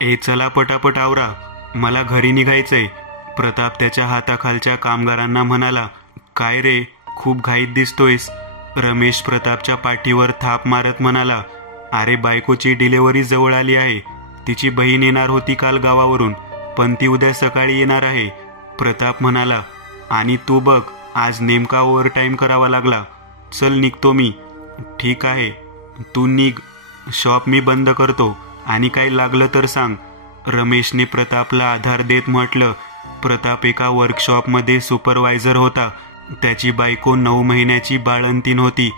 ए चला पटापट आवरा, मला घरी निघायचंय. प्रताप त्याच्या हाताखालच्या कामगारांना म्हणाला. काय रे, खूप घाईत दिसतोयस. रमेश प्रतापच्या पाठीवर थाप मारत म्हणाला. अरे बायकोची डिलिव्हरी जवळ आली आहे. तिची बहीण येणार होती काल गावावरून, पण ती उद्या सकाळी येणार आहे. प्रताप म्हणाला. आणि तू बघ, आज नेमका ओव्हरटाईम करावा लागला. चल निघतो मी. ठीक आहे, तू निघ. शॉप मी बंद करतो आणि काही लागलं तर सांग. रमेशने प्रतापला आधार देत म्हटलं. प्रताप एका वर्कशॉपमध्ये सुपरवायझर होता. त्याची बायको 9 महिन्याची बाळंतीण होती.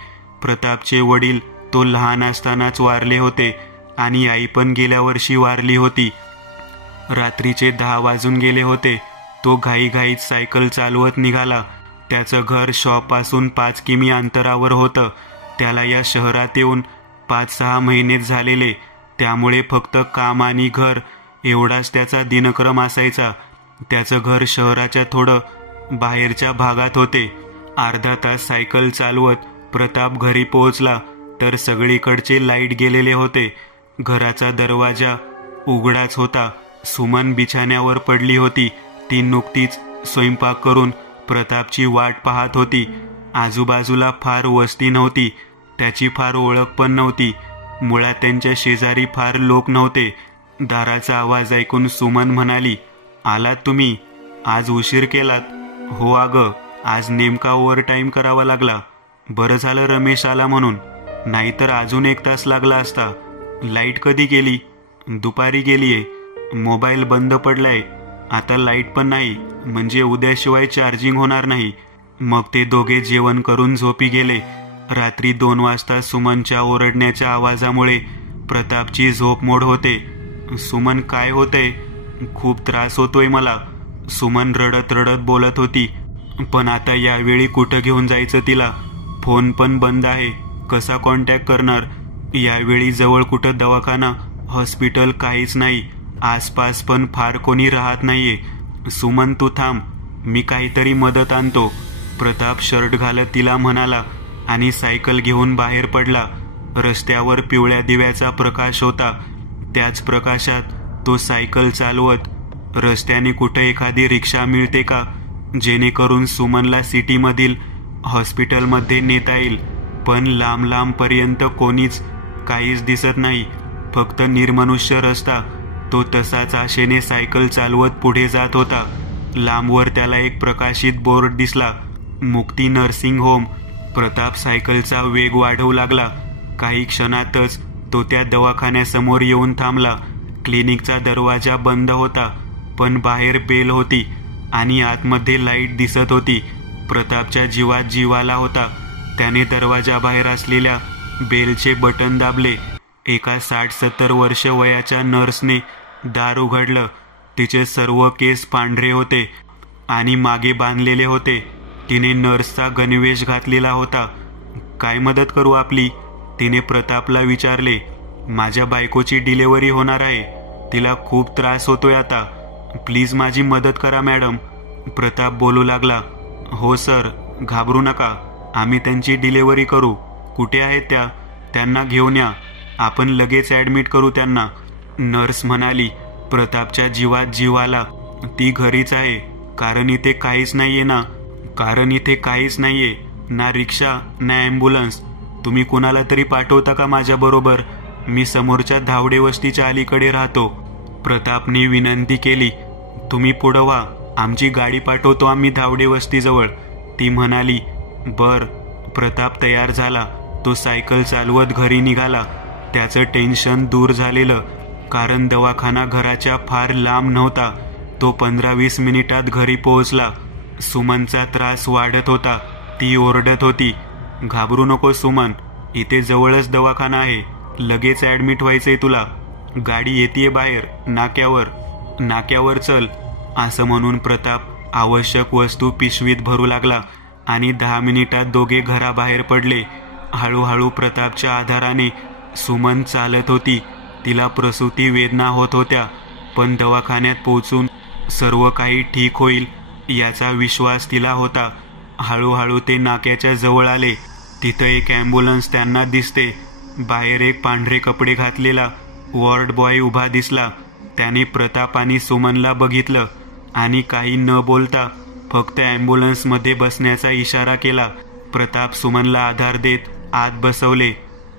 प्रतापचे वडील तो लहान असतानाच वारले होते आणि आई पण गेल्या वर्षी वारली होती. रात्रीचे 10 वाजून गेले होते. तो घाईघाईत सायकल चालवत निघाला. त्याचं घर शॉपपासून 5 किमी अंतरावर होतं. त्याला या शहरात येऊन 5-6 महिनेच झालेले, त्यामुळे फक्त काम आणि घर एवढाच त्याचा दिनक्रम असायचा. त्याचं घर शहराच्या थोडं बाहेरच्या भागात होते. अर्धा तास सायकल चालवत प्रताप घरी पोहोचला तर सगळीकडचे लाईट गेलेले होते. घराचा दरवाजा उघडाच होता. सुमन बिछाण्यावर पडली होती. ती नुकतीच स्वयंपाक करून प्रतापची वाट पाहत होती. आजूबाजूला फार वस्ती नव्हती. त्याची फार ओळख पण नव्हती. मुळात त्यांच्या शेजारी फार लोक नव्हते. दाराचा आवाज ऐकून सुमन म्हणाली. आलात तुम्ही? आज उशीर केलात. हो अगं, आज नेमका ओव्हरटाईम करावा लागला. बरं झालं रमेश आला म्हणून, नाहीतर अजून 1 तास लागला असता. लाईट कधी गेली? दुपारी गेलीये. मोबाईल बंद पडलाय. आता लाईट पण नाही, म्हणजे उद्याशिवाय चार्जिंग होणार नाही. मग ते दोघे जेवण करून झोपी गेले. रात्री 2 वाजता सुमनच्या ओरडण्याच्या आवाजामुळे प्रतापची झोप मोड होते. सुमन, काय होतंय? खूप त्रास होतोय मला. सुमन रडत रडत बोलत होती. पण आता यावेळी कुठं घेऊन जायचं तिला? फोन पण बंद आहे. कसा कॉन्टॅक्ट करणार? यावेळी जवळ कुठं दवाखाना, हॉस्पिटल काहीच नाही. आसपास पण फार कोणी राहत नाहीये. सुमन तू थांब, मी काहीतरी मदत आणतो. प्रताप शर्ट घालत तिला म्हणाला आणि सायकल घेऊन बाहेर पडला. रस्त्यावर पिवळ्या दिव्याचा प्रकाश होता. त्याच प्रकाशात तो सायकल चालवत रस्त्याने कुठे एखादी रिक्षा मिळते का, जेणेकरून सुमनला सिटीमधील हॉस्पिटलमध्ये नेता येईल. पण लांब लांबपर्यंत कोणीच काहीच दिसत नाही. फक्त निर्मनुष्य रस्ता. तो तसाच आशेने सायकल चालवत पुढे जात होता. लांबवर त्याला एक प्रकाशित बोर्ड दिसला. मुक्ती नर्सिंग होम. प्रताप सायकलचा वेग वाढवू लागला. काही क्षणातच तो त्या दवाखान्यासमोर येऊन थांबला. क्लिनिकचा दरवाजा बंद होता, पण बाहेर बेल होती आणि आतमध्ये लाईट दिसत होती. प्रतापच्या जीवात जीव आला होता. त्याने दरवाजाबाहेर असलेल्या बेलचे बटन दाबले. एका 60-70 वर्ष वयाच्या नर्सने दार उघडलं. तिचे सर्व केस पांढरे होते आणि मागे बांधलेले होते. तिने नर्सचा गणवेश घातलेला होता. काय मदत करू आपली? तिने प्रतापला विचारले. माझ्या बायकोची डिलिव्हरी होणार आहे. तिला खूप त्रास होतोय आता. प्लीज माझी मदत करा मॅडम. प्रताप बोलू लागला. हो सर, घाबरू नका. आम्ही त्यांची डिलिव्हरी करू. कुठे आहेत त्या? त्यांना घेऊन या. आपण लगेच ॲडमिट करू त्यांना. नर्स म्हणाली. प्रतापच्या जीवात जीव आला. ती घरीच आहे. कारण इथे काहीच नाहीये ना. कारण इथे काहीच नाहीये. ना रिक्षा ना ॲम्ब्युलन्स. तुम्ही कुणाला तरी पाठवता का माझ्याबरोबर? मी समोरच्या धावडे वस्तीच्या अलीकडे राहतो. प्रतापने विनंती केली. तुम्ही पुढं व्हा, आमची गाडी पाठवतो आम्ही धावडे वस्तीजवळ. ती म्हणाली. बर. प्रताप तयार झाला. तो सायकल चालवत घरी निघाला. त्याचं टेन्शन दूर झालेलं, कारण दवाखाना घराच्या फार लांब नव्हता. तो 15-20 मिनिटात घरी पोहोचला. सुमनचा त्रास वाढत होता. ती ओरडत होती. घाबरू नको सुमन, इथे जवळच दवाखाना आहे. लगेच ॲडमिट व्हायचंय तुला. गाडी येतेय बाहेर, नाक्यावर चल. असं म्हणून प्रताप आवश्यक वस्तू पिशवीत भरू लागला आणि 10 मिनिटात दोघे घराबाहेर पडले. हळूहळू प्रतापच्या आधाराने सुमन चालत होती. तिला प्रसूती वेदना होत होत्या, पण दवाखान्यात पोहोचून सर्व काही ठीक होईल याचा विश्वास तिला होता. हळूहळू ते नाक्याच्या जवळ आले. तिथं एक ॲम्ब्युलन्स त्यांना दिसते. बाहेर एक पांढरे कपडे घातलेला वॉर्ड बॉय उभा दिसला. त्याने प्रताप आणि सुमनला बघितलं आणि काही न बोलता फक्त ॲम्ब्युलन्समध्ये बसण्याचा इशारा केला. प्रताप सुमनला आधार देत आत बसवले.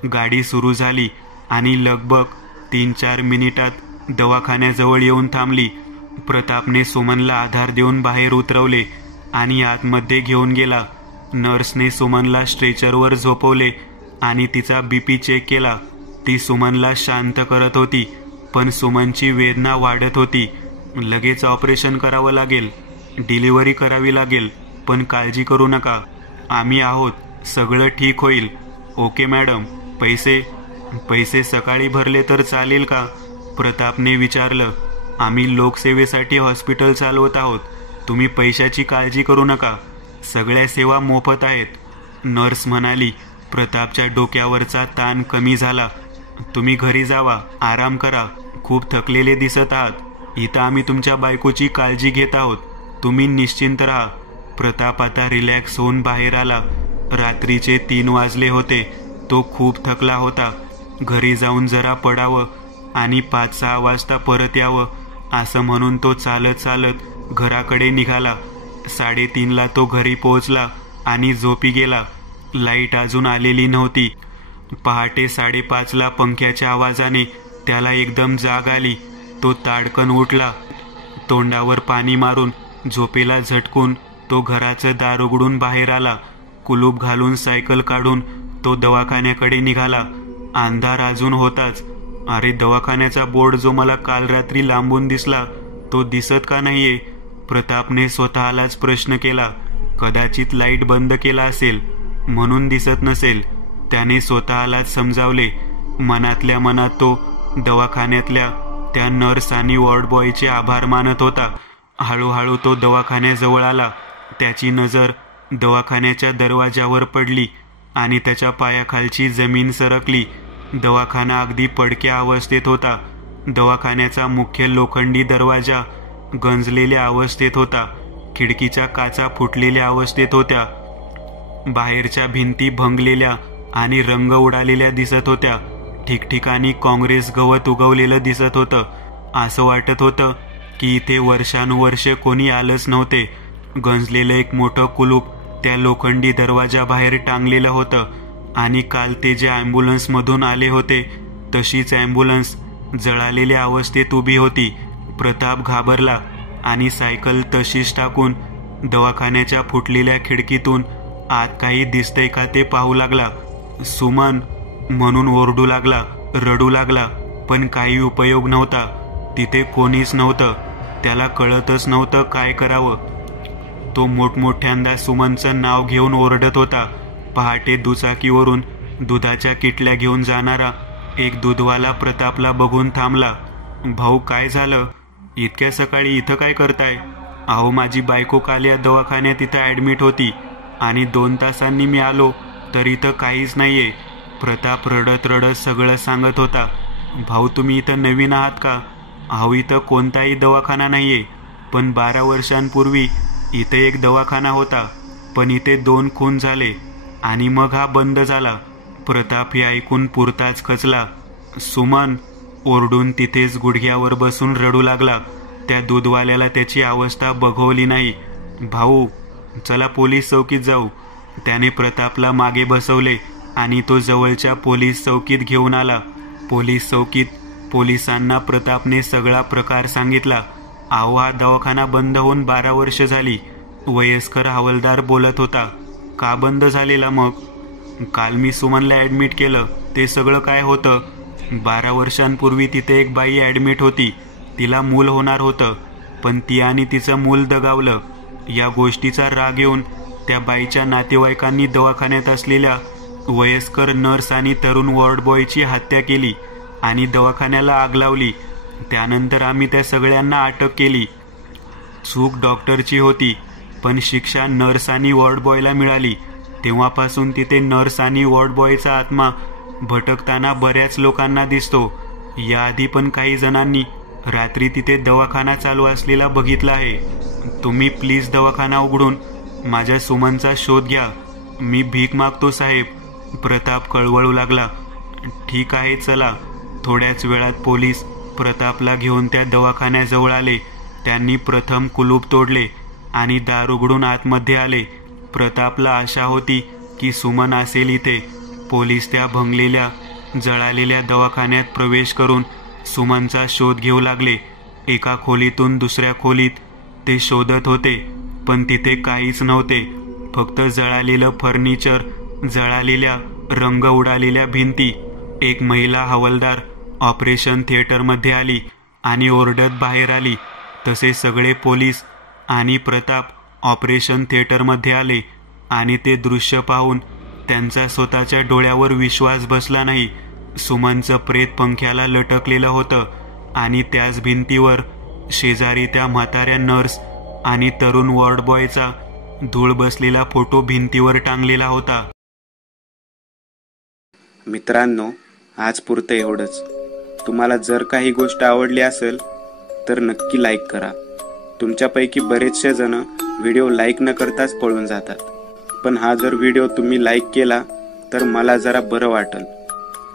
गाडी सुरू झाली आणि लगभग 3-4 मिनिटात दवाखान्याजवळ येऊन थांबली. प्रतापने सुमनला आधार देऊन बाहेर उतरवले आणि आतमध्ये घेऊन गेला. नर्सने सुमनला स्ट्रेचरवर झोपवले आणि तिचा BP चेक केला. ती सुमनला शांत करत होती, पण सुमनची वेदना वाढत होती. लगेच ऑपरेशन करावं लागेल, डिलिव्हरी करावी लागेल, पण काळजी करू नका, आम्ही आहोत, सगळं ठीक होईल. Okay madam. पैसे सकाळी भरले तर चालेल का? प्रतापने विचारलं. आम्ही लोकसेवेसाठी हॉस्पिटल चालवत आहोत, तुम्ही पैशाची काळजी करू नका, सगळ्या सेवा मोफत आहेत. नर्स म्हणाली. प्रतापच्या डोक्यावरचा ताण कमी झाला. तुम्ही घरी जावा, आराम करा, खूप थकलेले दिसत आहात. इथं आम्ही तुमच्या बायकोची काळजी घेत आहोत, तुम्ही निश्चिंत राहा. प्रताप आता रिलॅक्स होऊन बाहेर आला. रात्रीचे 3 वाजले होते. तो खूप थकला होता. घरी जाऊन जरा पडावं आणि 5-6 वाजता परत यावं असं म्हणून तो चालत चालत घराकडे निघाला. 3:30ला तो घरी पोहोचला आणि झोपी गेला. लाईट अजून आलेली नव्हती. पहाटे 5:30ला पंख्याच्या आवाजाने त्याला एकदम जाग आली. तो ताडकन उठला. तोंडावर पाणी मारून झोपेला झटकून तो घराचं दार उघडून बाहेर आला. कुलूप घालून सायकल काढून तो दवाखान्याकडे निघाला. अंधार अजून होताच. अरे, दवाखान्याचा बोर्ड जो मला काल रात्री लांबून दिसला तो दिसत का नाहीये? प्रतापने स्वतःलाच प्रश्न केला. कदाचित लाईट बंद केला असेल म्हणून दिसत नसेल, त्याने स्वतःलाच समजावले. मनातल्या मनात तो दवाखान्यातल्या त्या नर्स आणि वॉर्ड बॉयचे आभार मानत होता. हळूहळू तो दवाखान्याजवळ आला. त्याची नजर दवाखान्याच्या दरवाजावर पडली आणि त्याच्या पायाखालची जमीन सरकली. दवाखाना अगदी पडक्या अवस्थेत होता. दवाखान्याचा मुख्य लोखंडी दरवाजा गंजलेल्या अवस्थेत होता. खिडकीच्या काचा फुटलेल्या अवस्थेत होत्या. बाहेरच्या भिंती भंगलेल्या आणि रंग उडालेल्या दिसत होत्या. ठिकठिकाणी काँग्रेस गवत उगवलेलं दिसत होतं. असं वाटत होतं की इथे वर्षानुवर्षे कोणी आलंच नव्हते. गंजलेलं एक मोठं कुलूप त्या लोखंडी दरवाजाबाहेर टांगलेलं होतं आणि काल ते जे ॲम्ब्युलन्समधून आले होते तशीच ॲम्ब्युलन्स जळालेल्या अवस्थेत उभी होती. प्रताप घाबरला आणि सायकल तशीच टाकून दवाखान्याच्या फुटलेल्या खिडकीतून आत काही दिसतंय का ते पाहू लागला. सुमन म्हणून ओरडू लागला, रडू लागला, पण काही उपयोग नव्हता. तिथे कोणीच नव्हतं. त्याला कळतच नव्हतं काय करावं. तो मोठमोठ्यांदा सुमनचं नाव घेऊन ओरडत होता. पहाटे दुचाकीवरून दुधाच्या किटल्या घेऊन जाणारा एक दूधवाला प्रतापला बघून थांबला. भाऊ, काय झालं? इतक्या सकाळी इथं काय करताय? अहो, माझी बायको काल या दवाखान्यात इथं ॲडमिट होती आणि 2 तासांनी मी आलो तर इथं काहीच नाहीये. प्रताप रडत रडत सगळं सांगत होता. भाऊ, तुम्ही इथं नवीन आहात का? अहो, इथं कोणताही दवाखाना नाहीये, पण 12 वर्षांपूर्वी इथे एक दवाखाना होता, पण इथे 2 खून झाले आणि मग हा बंद झाला. प्रताप हे ऐकून पुरताच खचला. सुमन ओरडून तिथेच गुडघ्यावर बसून रडू लागला. त्या दूधवाल्याला त्याची अवस्था बघवली नाही. भाऊ, चला पोलीस चौकीत जाऊ. त्याने प्रतापला मागे बसवले आणि तो जवळच्या पोलीस चौकीत घेऊन आला. पोलीस चौकीत पोलिसांना प्रतापने सगळा प्रकार सांगितला. अहो, हा दवाखाना बंद होऊन 12 वर्ष झाली. वयस्कर हवालदार बोलत होता. का बंद झालेला मग? काल मी सुमनला ॲडमिट केलं. ते सगळं काय होतं? 12 वर्षांपूर्वी तिथे एक बाई ॲडमिट होती. तिला मूल होणार होतं, पण ती आणि तिचं मूल दगावलं. या गोष्टीचा राग येऊन त्या बाईच्या नातेवाईकांनी दवाखान्यात असलेल्या वयस्कर नर्स आणि तरुण वॉर्ड बॉयची हत्या केली आणि दवाखान्याला आग लावली. त्यानंतर आम्ही त्या सगळ्यांना अटक केली. चूक डॉक्टरची होती, पण शिक्षा नर्स आणि वॉर्ड बॉयला मिळाली. तेव्हापासून तिथे नर्स आणि वॉर्ड बॉयचा आत्मा भटकताना बऱ्याच लोकांना दिसतो. याआधी पण काही जणांनी रात्री तिथे दवाखाना चालू असलेला बघितला आहे. तुम्ही प्लीज दवाखाना उघडून माझ्या सुमनचा शोध घ्या. मी भीक मागतो साहेब. प्रताप कळवळू लागला. ठीक आहे, चला. थोड्याच वेळात पोलीस प्रतापला घेऊन त्या दवाखान्याजवळ आले. त्यांनी प्रथम कुलूप तोडले आणि दार उघडून आतमध्ये आले. प्रतापला आशा होती की सुमन असेल इथे. पोलीस त्या भंगलेल्या जळालेल्या दवाखान्यात प्रवेश करून सुमनचा शोध घेऊ लागले. एका खोलीतून दुसऱ्या खोलीत ते शोधत होते, पण तिथे काहीच नव्हते. फक्त जळालेलं फर्निचर, जळालेल्या रंग उडालेल्या भिंती. एक महिला हवालदार ऑपरेशन थिएटरमध्ये आली आणि ओरडत बाहेर आली. तसे सगळे पोलीस आणि प्रताप ऑपरेशन थिएटरमध्ये आले आणि ते दृश्य पाहून त्यांचा स्वतःच्या डोळ्यावर विश्वास बसला नाही. सुमनचं प्रेत पंख्याला लटकलेलं होतं आणि त्याच भिंतीवर शेजारी त्या म्हाताऱ्या नर्स आणि तरुण वॉर्ड बॉयचा धूळ बसलेला फोटो भिंतीवर टांगलेला होता. मित्रांनो, आज पुरतं एवढंच. तुम्हाला जर काही गोष्ट आवडली असेल तर नक्की लाईक करा. तुमच्यापैकी बरेचसे जण व्हिडिओ लाईक न करताच पळून जातात, पण हा जर व्हिडिओ तुम्ही लाईक केला तर मला जरा बरं वाटेल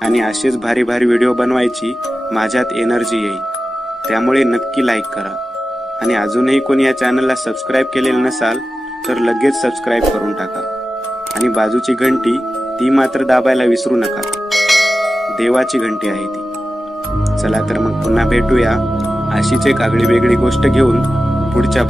आणि असेच भारी भारी व्हिडिओ बनवायची माझ्यात एनर्जी येईल. त्यामुळे नक्की लाईक करा. आणि अजूनही कोणी या चॅनलला सबस्क्राईब केलेलं नसाल तर लगेच सबस्क्राईब करून टाका. आणि बाजूची घंटी ती मात्र दाबायला विसरू नका. देवाची घंटी आहे ती. चला तर मग पुन्हा भेटूया अशीच एक आगळी वेगळी गोष्ट घेऊन पुढच्या